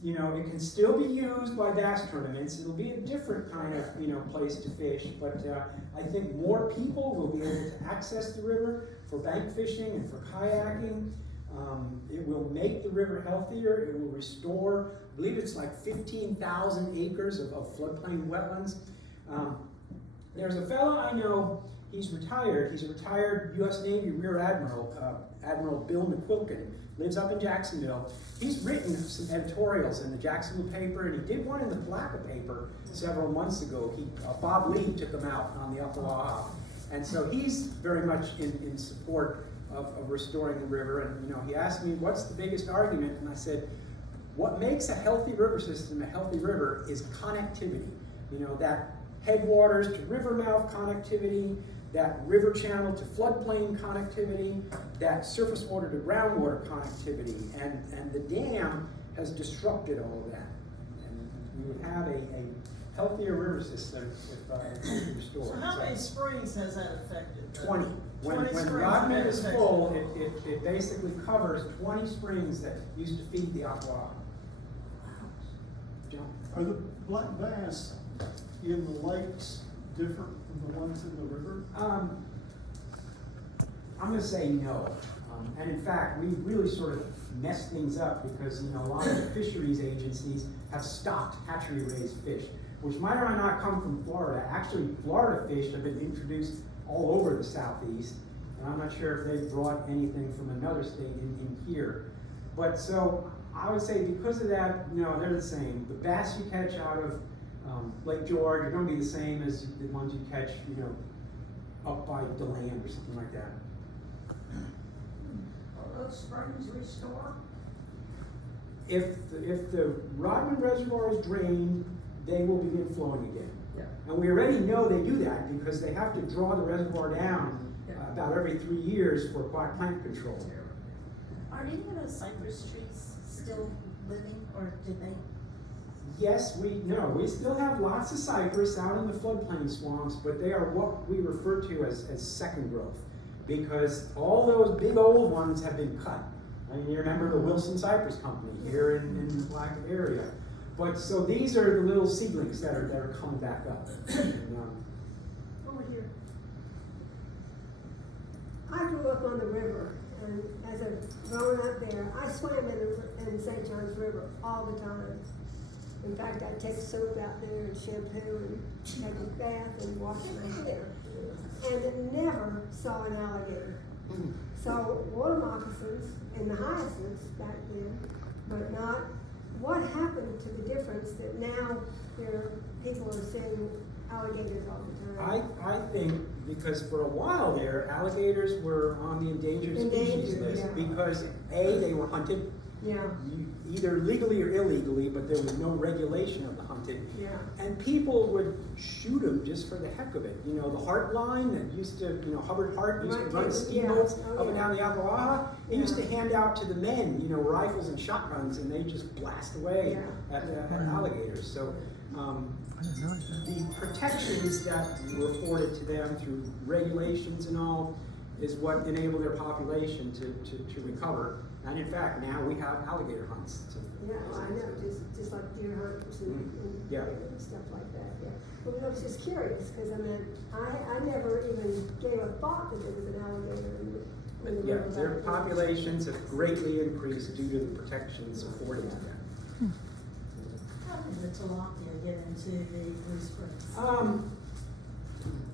You know, it can still be used by bass tournaments. It'll be a different kind of, you know, place to fish, but I think more people will be able to access the river for bank fishing and for kayaking. It will make the river healthier. It will restore, I believe it's like 15,000 acres of floodplain wetlands. There's a fellow I know, he's retired. He's a retired U.S. Navy Rear Admiral, Admiral Bill McQuilkin, lives up in Jacksonville. He's written some editorials in the Jacksonville paper, and he did one in the Palaca paper several months ago. Bob Lee took him out on the Ocklawaha. And so he's very much in support of restoring the river. And you know, he asked me, what's the biggest argument? And I said, what makes a healthy river system a healthy river is connectivity. You know, that headwaters to river mouth connectivity, that river channel to floodplain connectivity, that surface water to groundwater connectivity, and the dam has disrupted all of that. And we would have a healthier river system if restored. So how many springs has that affected? 20. When springs Rodman have is affected. full, it basically covers 20 springs that used to feed the Ocklawaha. John? Are the black bass in the lakes different from the ones in the river? I'm going to say no. And in fact, we really sort of messed things up because, you know, a lot of the fisheries agencies have stopped hatchery-raised fish, which might or might not come from Florida. Actually, Florida fish have been introduced all over the southeast, and I'm not sure if they've brought anything from another state in here. But so I would say because of that, no, they're the same. The bass you catch out of Lake George are going to be the same as the ones you catch, you know, up by DeLand or something like that. Are those springs restored? If the Rodman Reservoir is drained, they will begin flowing again. Yeah. And we already know they do that because they have to draw the reservoir down about every 3 years for plant control. Are any of those cypress trees still living, or did they? Yes, we still have lots of cypress out in the floodplain swamps, but they are what we refer to as second growth, because all those big old ones have been cut. I mean, you remember the Wilson Cypress Company here in the Black area. But so these are the little seedlings that are coming back up. And, Over here. I grew up on the river, and as a growing up there, I swam in St. John's River all the time. In fact, I'd take soap out there and shampoo and take a bath and wash my hair. And it never saw an alligator. So water moccasins and the hyacinths back then, but not. What happened to the difference that now people are seeing alligators all the time? I think because for a while there, alligators were on the endangered species list because A, they were hunted, Yeah. either legally or illegally, but there was no regulation of the hunting. Yeah. And people would shoot them just for the heck of it. You know, the Hart line that used to, you know, Hubbard Hart used to Right, run yeah. steamboats Oh, up and yeah. down the Ocklawaha. He Yeah. used to hand out to the men, you know, rifles and shotguns, and they just blast away at alligators. So the protections that were afforded to them through regulations and all is what enabled their population to recover. And in fact, now we have alligator hunts. Yeah, well, I know, just like deer hunts and Yeah. and stuff like that, yeah. Well, I was just curious, because I mean, I never even gave a thought that there was an alligator in the Yeah, river. their populations have greatly increased due to the protections afforded to them. How did the tilapia get into the Blue Springs?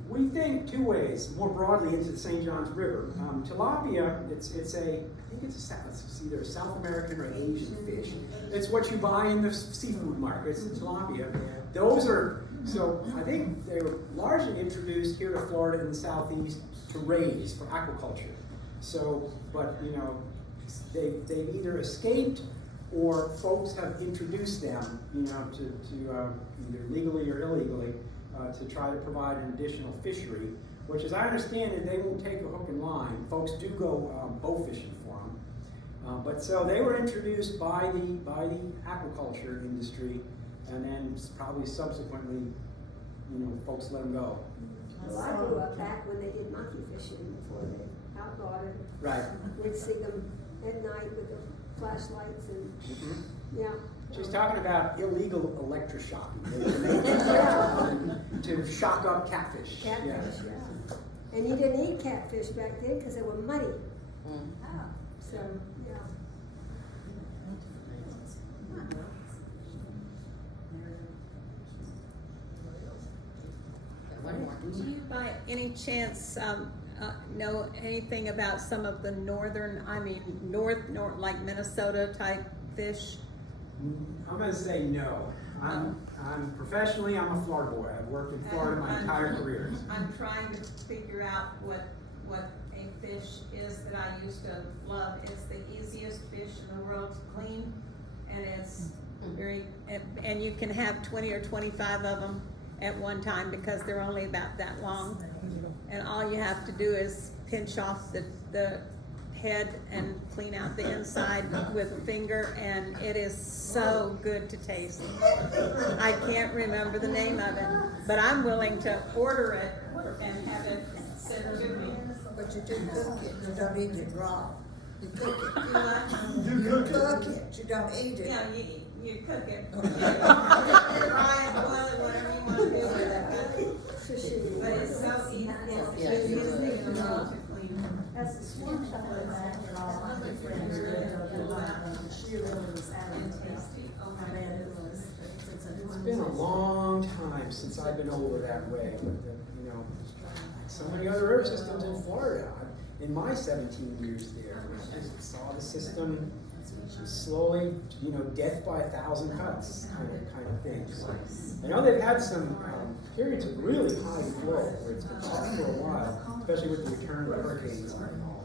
We think two ways, more broadly into the St. Johns River. Tilapia, it's either a South American or Asian fish. It's what you buy in the seafood markets, tilapia. Those are, so I think they were largely introduced here to Florida in the Southeast to raise for aquaculture. So, but you know, they've either escaped or folks have introduced them, you know, to either legally or illegally to try to provide an additional fishery, which as I understand it, they won't take a hook and line. Folks do go bow fishing for them. But so they were introduced by the aquaculture industry, and then probably subsequently, you know, folks let them go. Well, I grew up back when they did monkey fishing before they outlawed it. Right. We'd see them at night with the flashlights and, yeah. She's talking about illegal electroshocking. To shock up catfish. Catfish, yeah. And you didn't eat catfish back then because they were muddy. So, yeah. Do you by any chance know anything about some of the northern, north, like Minnesota type fish? I'm gonna say no. I'm professionally, I'm a Florida boy. I've worked in Florida my entire career. I'm trying to figure out what a fish is that I used to love. It's the easiest fish in the world to clean, and it's very, and you can have 20 or 25 of them at one time because they're only about that long. And all you have to do is pinch off the head and clean out the inside with a finger, and it is so good to taste. I can't remember the name of it, but I'm willing to order it and have it sent to me. But you do cook it, you don't eat it raw. You cook it. You cook it, you don't eat it. Yeah, you cook it. Fry it, boil it, whatever you want to do with it. But it's so easy. It's the easiest thing in the world to clean. As the swim shop goes back and all my friends she really was and tasty. Oh, how bad it was. It's been a long time since I've been over that way. You know, so many other river systems in Florida. In my 17 years there, I just saw the system slowly, you know, death by 1,000 cuts kind of thing. So I know they've had some periods of really high flow where it's been tough for a while, especially with the return of the hurricanes and all.